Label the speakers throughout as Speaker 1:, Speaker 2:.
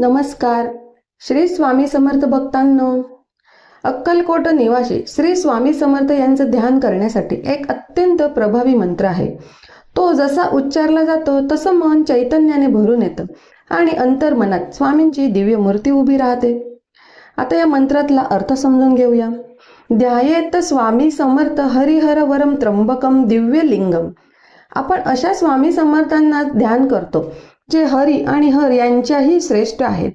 Speaker 1: नमस्कार. श्री स्वामी समर्थ भक्तांनो अक्कलकोट निवासी श्री स्वामी समर्थ यांचं ध्यान करण्यासाठी एक अत्यंत प्रभावी मंत्र आहे. तो जसा उच्चारला जातो तसं मन चैतन्याने भरून येतं आणि अंतर्मनात स्वामींची दिव्य मूर्ती उभी राहते. आता या मंत्रातला अर्थ समजून घेऊया. ध्यायेत स्वामी समर्थ हरिहर वरम त्र्यंबकम दिव्य लिंगम. आपण अशा स्वामी समर्थांना ध्यान करतो जे हरी आणि हर यांच्याही श्रेष्ठ आहेत.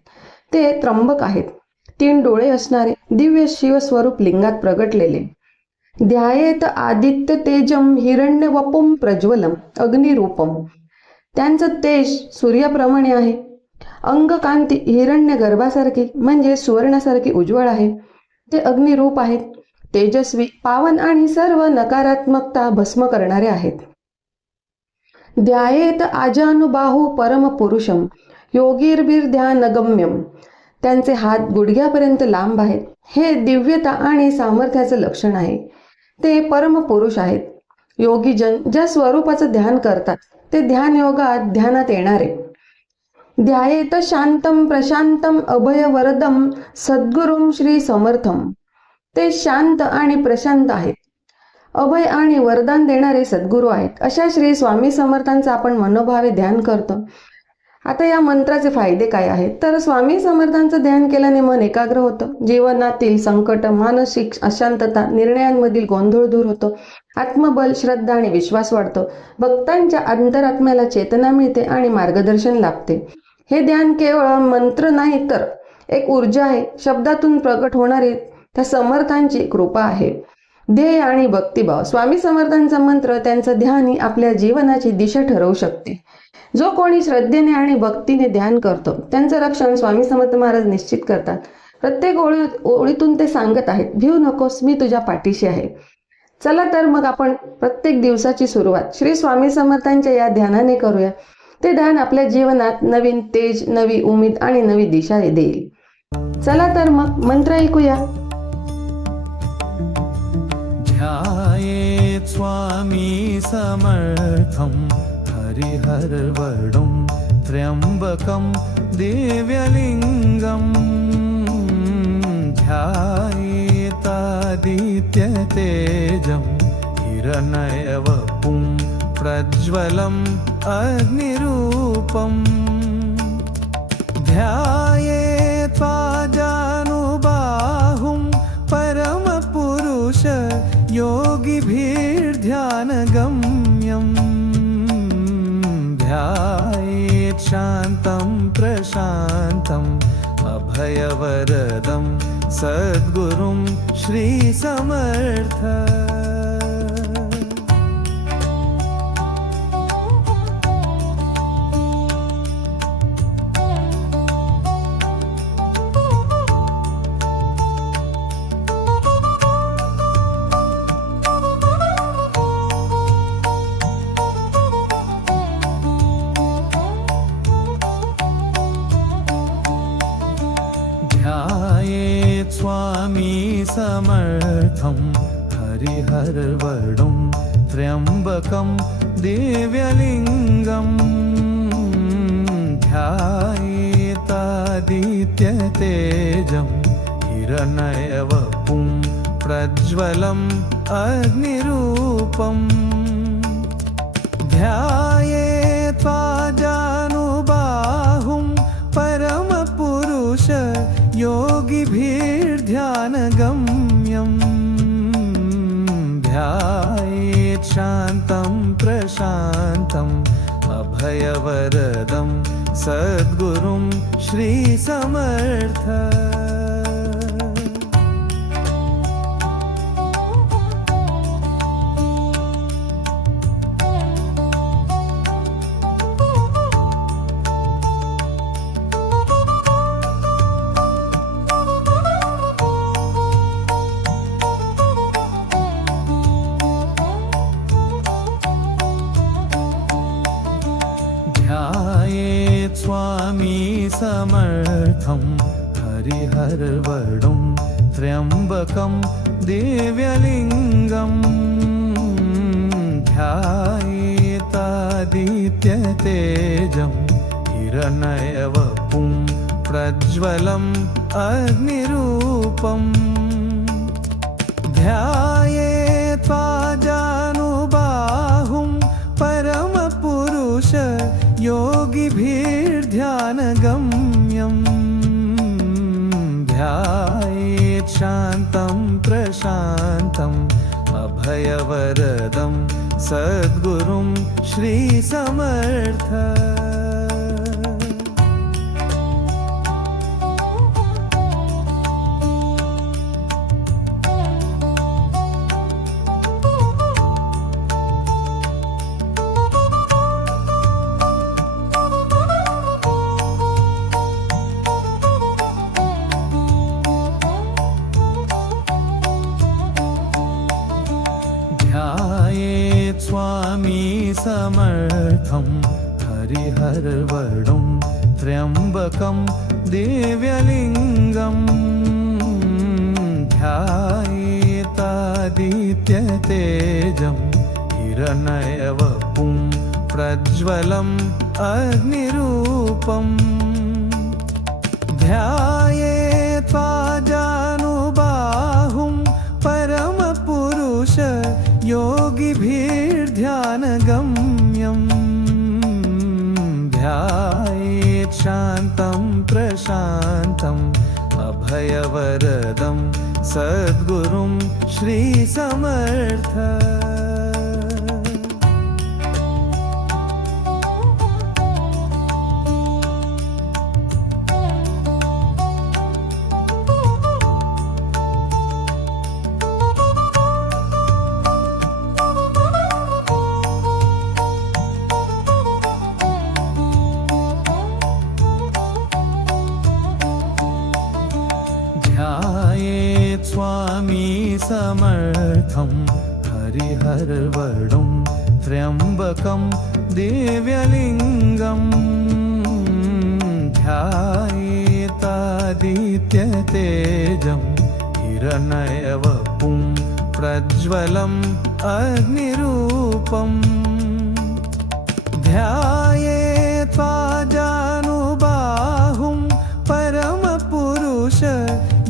Speaker 1: ते त्र्यंबक आहेत. तीन डोळे असणारे दिव्य शिवस्वरूप लिंगात प्रगटलेले. ध्यायेत आदित्य तेजम हिरण्य वपुम प्रज्वलम अग्निरूपम. त्यांचं तेज सूर्याप्रमाणे आहे. अंगकांती हिरण्य गर्भासारखी म्हणजे सुवर्णासारखी उज्ज्वल आहे. ते अग्निरूप आहेत. तेजस्वी पावन आणि सर्व नकारात्मकता भस्म करणारे आहेत. ध्यायेत आजानुबाहू परमपुरुषम योगीरबीर ध्यानगम्यम त्यांचे हात गुडघ्यापर्यंत लांब आहेत. हे दिव्यता आणि सामर्थ्याचं लक्षण आहे. ते परमपुरुष आहेत. योगीजन ज्या स्वरूपाचं ध्यान करतात ते ध्यान योगात ध्यानात येणारे. ध्यायेत शांतम प्रशांतम अभयवरदम सद्गुरुम श्री समर्थम ते शांत आणि प्रशांत आहेत. अभय आणि वरदान देणारे सद्गुरू आहेत. अशा श्री स्वामी समर्थांचं आपण मनोभावे ध्यान करतो. आता या मंत्राचे फायदे काय आहेत? तर स्वामी समर्थांचं ध्यान केल्याने मन एकाग्र होतं. जीवनातील संकट मानसिक अशांतता निर्णयांमधील गोंधळ दूर होतो. आत्मबल श्रद्धा आणि विश्वास वाढतो. भक्तांच्या अंतरात्म्याला चेतना मिळते आणि मार्गदर्शन लाभते. हे ध्यान केवळ मंत्र नाही तर एक ऊर्जा आहे. शब्दातून प्रकट होणारी त्या समर्थांची कृपा आहे. ध्येय आणि भक्तिभाव. स्वामी समर्थांचा मंत्र त्यांचं ध्यान ही आपल्या जीवनाची दिशा ठरवू शकते. जो कोणी श्रद्धेने आणि भक्तीने ध्यान करतो त्यांचं रक्षण स्वामी समर्थ महाराज निश्चित करतात. प्रत्येक ओळी ओळीतून ते सांगत आहेत भिऊ नकोस मी तुझ्या पाठीशी आहे. चला तर मग आपण प्रत्येक दिवसाची सुरुवात श्री स्वामी समर्थांच्या या ध्यानाने करूया. ते ध्यान आपल्या जीवनात नवीन तेज नवी उमेद आणि नवी दिशा देईल. चला तर मग मंत्र ऐकूया.
Speaker 2: ध्याये स्वामी समर्थं. हरिहरवडुं त्र्यम्बकं दिव्यलिङ्गम् ध्यायेतादित्यतेजं हिरणयवपुं प्रज्वलम् अग्निरूपम् ध्यायेत्वाजानुबाहुं योगिभिर्ध्यानगम्यम् ध्यायेत् शान्तं प्रशान्तम् अभयवरदं सद्गुरुं श्रीसमर्थ। अग्निरूपम्। ध्याये त्वाजानुबाहुं परमपुरुष योगिभिर्ध्यानगम्यम्। ध्यायेत् शान्तं प्रशान्तम् अभयवरदं। सद्गुरुं श्रीसमर्थ। ध्यायेतादित्यतेजं प्रज्वलम् अग्निरूपम्। ध्यायेत्वा जानुबाहुं परमपुरुष योगिभिर्ध्यानगम्यम्। ध्यायेत् शान्तं प्रशान्तम् अभयवरदं सद्गुरुं श्रीसमर्थ। समर्थं हरिहरवडुं त्र्यम्बकं दिव्यलिङ्गम् ध्यायेतादित्यतेजं हिरण्यवपुं प्रज्वलम् अग्निरूपम् ध्यायेत्वा योगिभिर्ध्यानगम्यम् ध्यायेत् शान्तं प्रशान्तम् अभयवरदं सद्गुरुं श्रीसमर्थ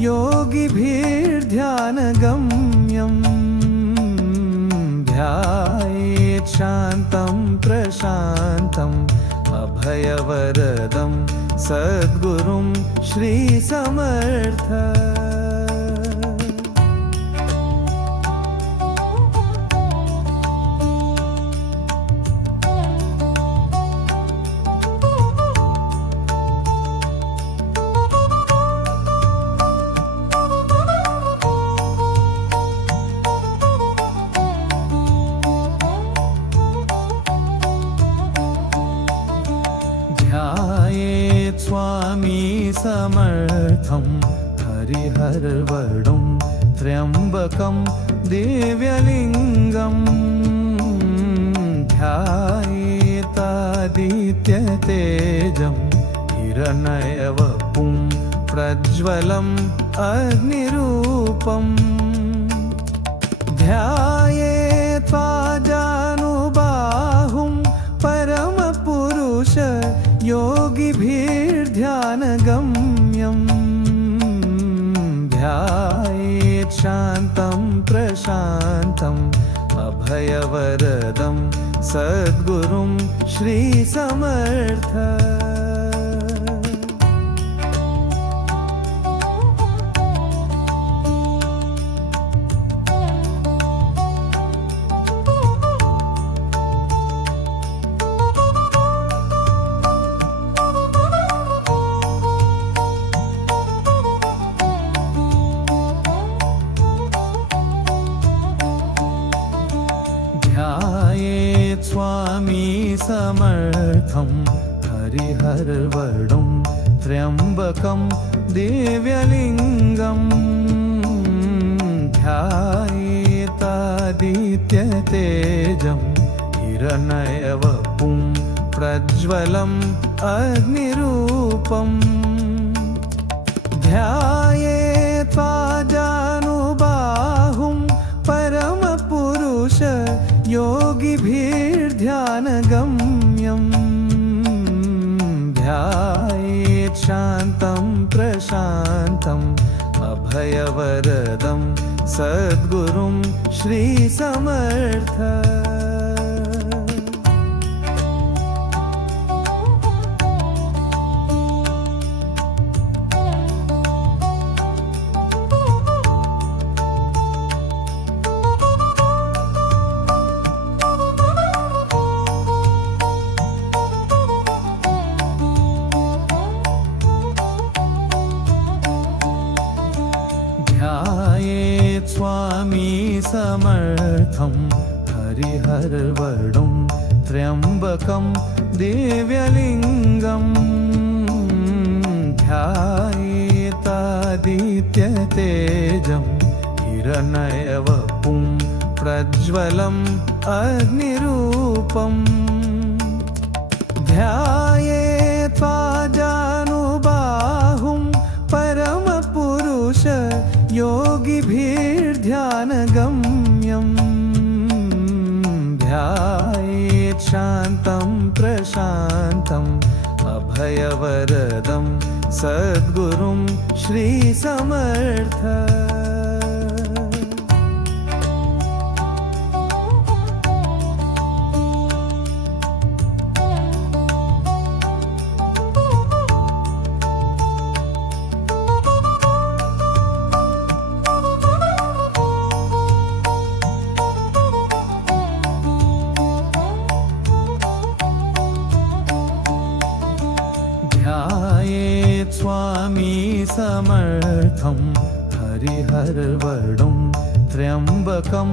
Speaker 2: योगिभिर्ध्यानगम्यम् ध्यायेत् शान्तं प्रशान्तम् अभयवरदं सद्गुरुं श्रीसमर्थ ध्यायेतादित्यतेजं हिरणयवपुं प्रज्वलम् अग्निरूपम्। ध्यायेत्वा जानुबाहुं परमपुरुष योगिभिर्ध्यानगम्यम्। ध्यायेत् शान्तं प्रशान्तम् अभयवरदं सद्गुरुम् श्री समर्थ। त्र्यम्बकं दिव्यलिङ्गम् ध्यायेतादित्यतेजं हिरण्यवपुं प्रज्वलम् अग्निरूपम् अभयवरदं सद्गुरुं श्रीसमर्थ रूपम्। ध्याये त्वाजानुबाहुं परमपुरुष योगिभिर्ध्यानगम्यम्। ध्यायेत् शान्तं प्रशान्तम् अभयवरदं सद्गुरुं श्रीसमर्थ। ध्यायेत् स्वामी समर्थं हरिहरवडुं त्र्यम्बकं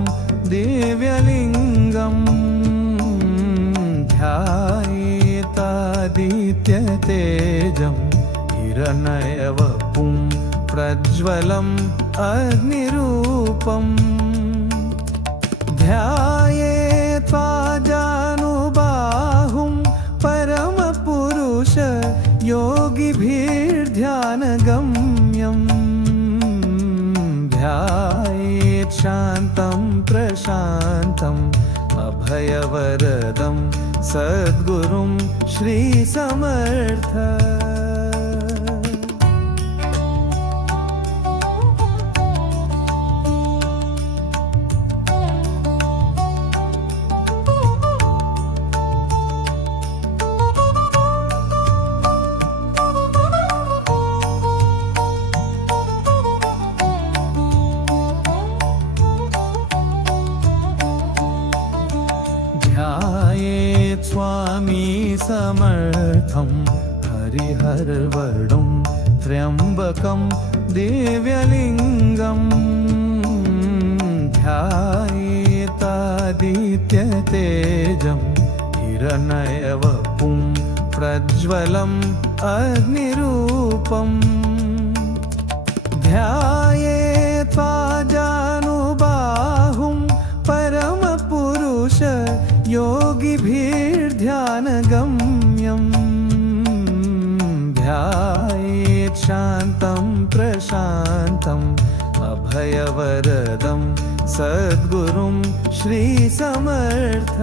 Speaker 2: दिव्यलिङ्गम् ध्यायेतादित्यतेजं हिरणयवपुं प्रज्वलम् अग्निरूपम्। ध्यायेत्वाजानुबाहुं परमपुरुष यो योगिभिर्ध्यानगम्यम् ध्यायेत् शान्तं प्रशान्तम् अभयवरदं सद्गुरुं श्रीसमर्थ। योगिभिर्ध्यानगम्यम् ध्यायेत् शान्तं प्रशान्तम् अभयवरदं सद्गुरुं श्रीसमर्थ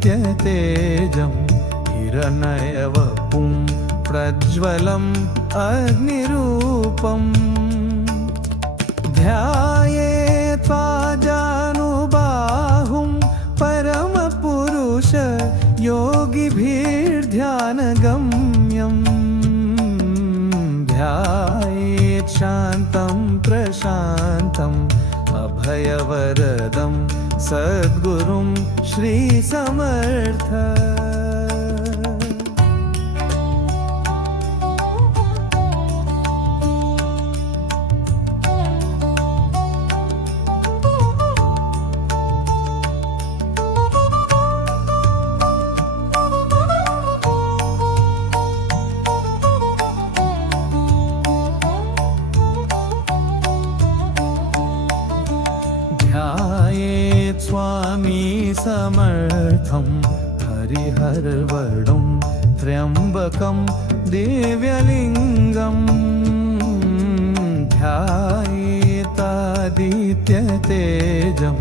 Speaker 2: ध्यायेतादित्यतेजं हिरणयवपुं प्रज्वलम् अग्निरूपम्। ध्यायेत्वाजानुबाहुं परमपुरुष योगिभिर्ध्यानगम्यम् ध्यायेत् शान्तं प्रशान्तम् अभयवरदम् सद्गुरुं श्रीसमर्थ समर्थं हरिहरवरं त्र्यम्बकं दिव्यलिङ्गम् ध्यायेतादित्यतेजं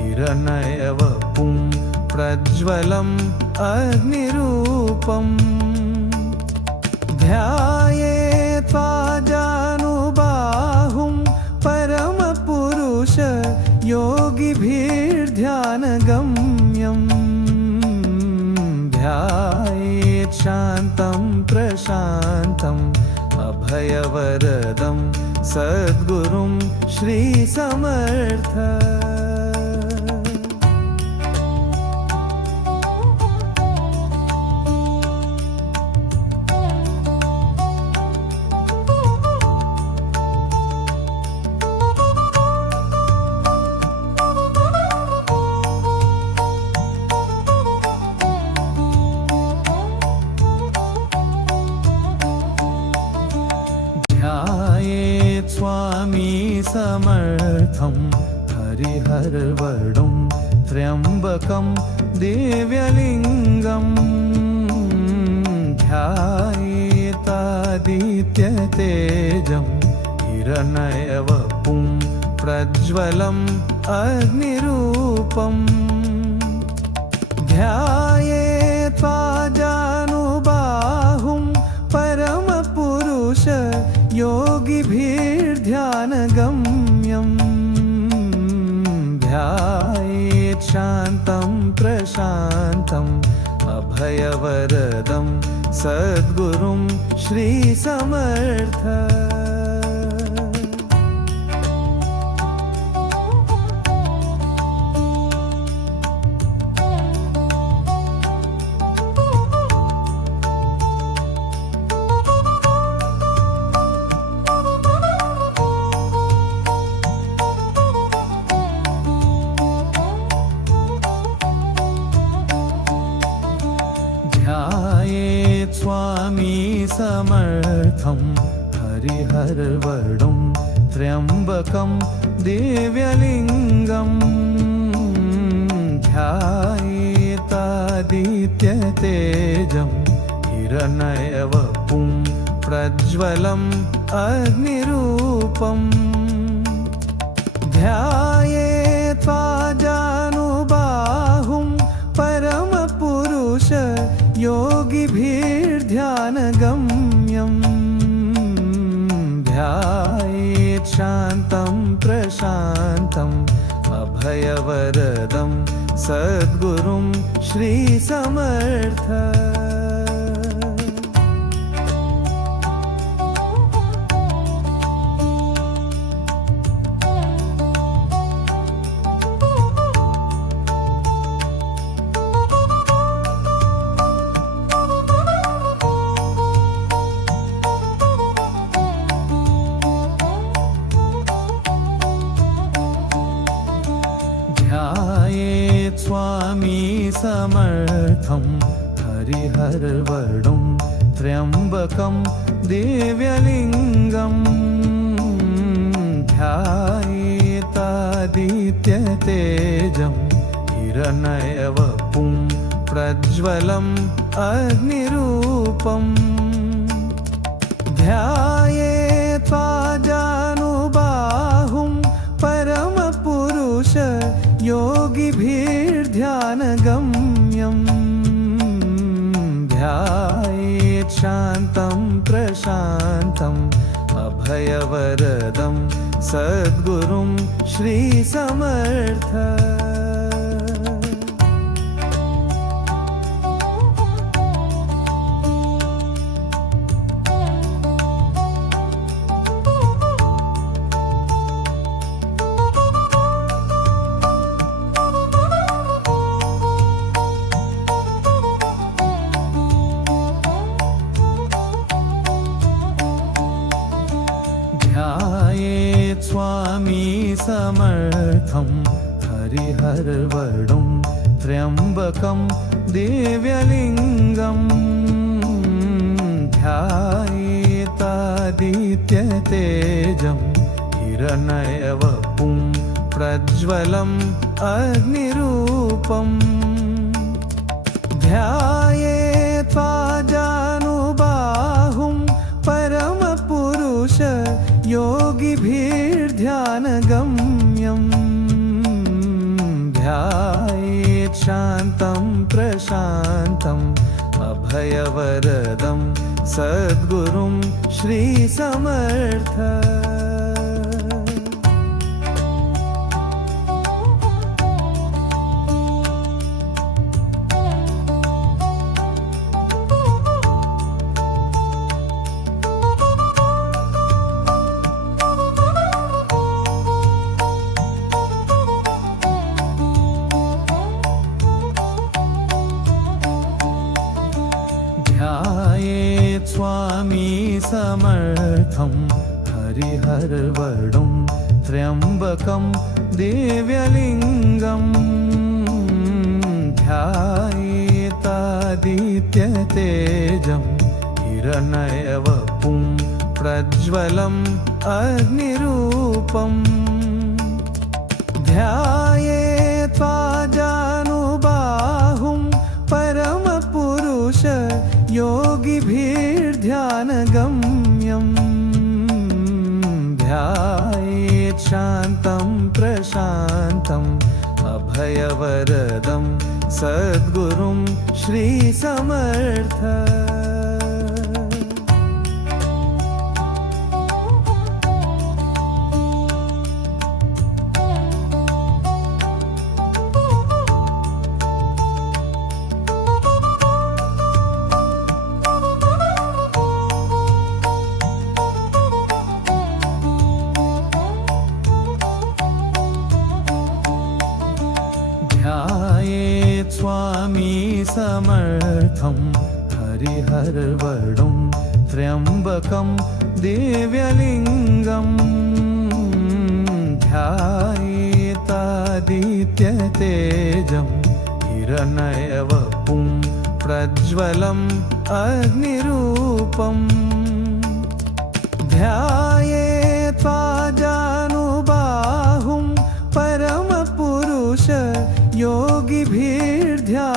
Speaker 2: हिरणयवपुं प्रज्वलम् अग्निरूपम् ध्यायेत्वा जानुबाहुं परमपुरुष योगिभिर्ध्यानगम्यम् ध्यायेत् शान्तं प्रशान्तम् अभयवरदं सद्गुरुं श्रीसमर्थ अभयवरदं सद्गुरुं श्रीसमर्थ हरिहरवरं त्र्यम्बकं दिव्यलिङ्गम् ध्यायेतादित्यतेजं हिरणयवपुं प्रज्वलम् अग्निरूपम् ध्यायेत्वा जानुबाहुं परमपुरुष योगिभिर्ध्यानगम्यम् शान्तं प्रशान्तम् अभयवरदं सद्गुरुं श्रीसमर्थ। अग्निरूपम्। ध्याये त्वाजानुबाहुं परमपुरुष योगिभिर्ध्यानगम्यम्। ध्यायेत् शान्तं प्रशान्तम् अभयवरदं। सद्गुरुं श्रीसमर्थ। ध्यायेतादित्यतेजं प्रज्वलम् अग्निरूपम्। ध्याये त्वाजानुबाहुं परमपुरुष योगिभिर्ध्यानगम्यम्। ध्यायेत् शान्तं प्रशान्तम् अभयवरदं सद्गुरुं श्रीसमर्थ। समर्थं हरिहरवडुं त्र्यम्बकं देव्यलिङ्गं ध्यायेतादित्यतेजं हिरणयवपुं प्रज्वलम् अग्निरूपम् ध्यायेत्वा जानुबाहुं परमपुरुष योगिभिर्ध्यानगम्यम् ध्यायेत् शान्तं प्रशान्तम् अभयवरदं सद्गुरुं श्रीसमर्थ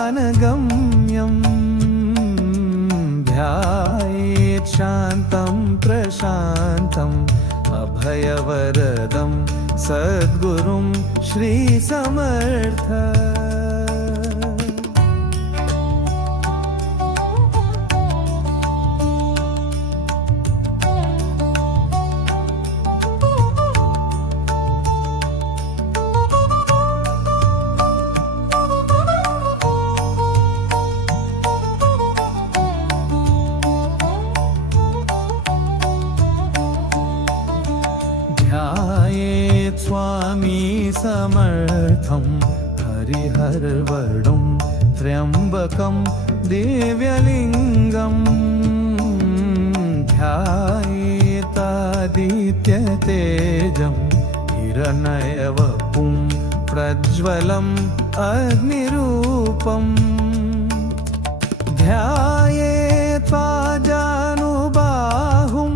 Speaker 2: योगिभिर्ध्यानगम्यम् ध्यायेत् शान्तं प्रशान्तम् अभयवरदं सद्गुरुं श्रीसमर्थ त्र्यम्बकं दिव्यलिङ्गम् ध्यायेतादित्यतेजं हिरणयवपुं प्रज्वलम् अग्निरूपम्। ध्याये त्वाजानुबाहुं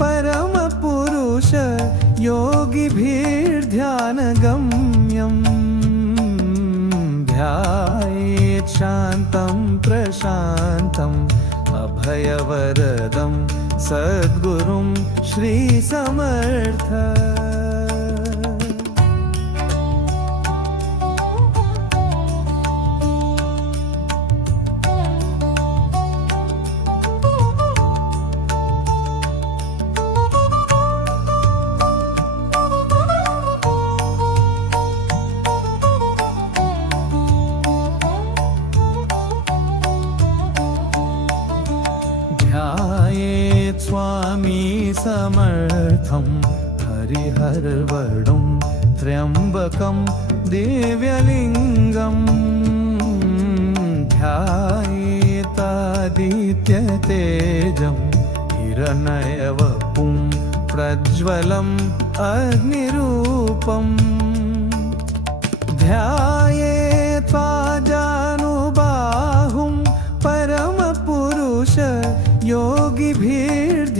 Speaker 2: परमपुरुष योगिभिर्ध्यानगम्यम्। ध्यायेत् शान्तम् प्रशान्तम् अभयवरदं सद्गुरुं श्रीसमर्थ। प्रज्वलम् अग्निरूपम्। ध्यायेत्वा जानुबाहुं परमपुरुष योगिभिर्ध्यानगम्यम्।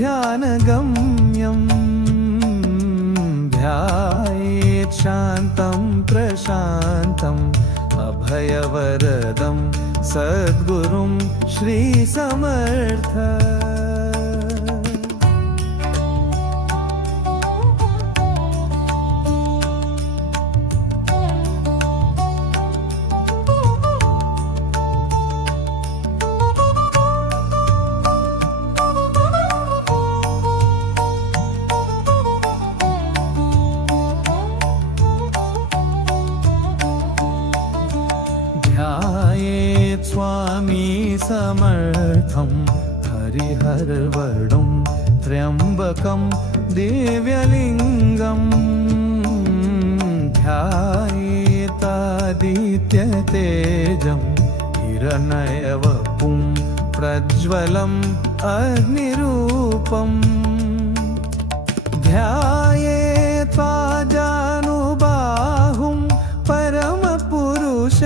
Speaker 2: ध्यायेत् शान्तं प्रशान्तम् अभयवरदं सद्गुरुं श्रीसमर्थ। अग्निरूपम्। ध्यायेत्वा जानुबाहुं परमपुरुष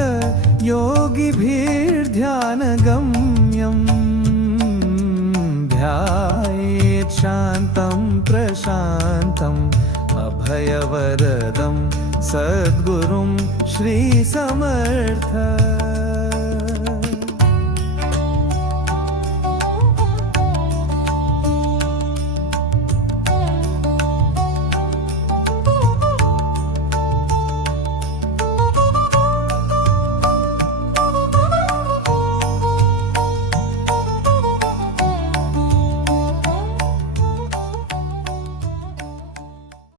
Speaker 2: योगिभिर्ध्यानगम्यम्। ध्यायेत् शान्तं प्रशान्तम् अभयवरदं। सद्गुरुं श्रीसमर्थ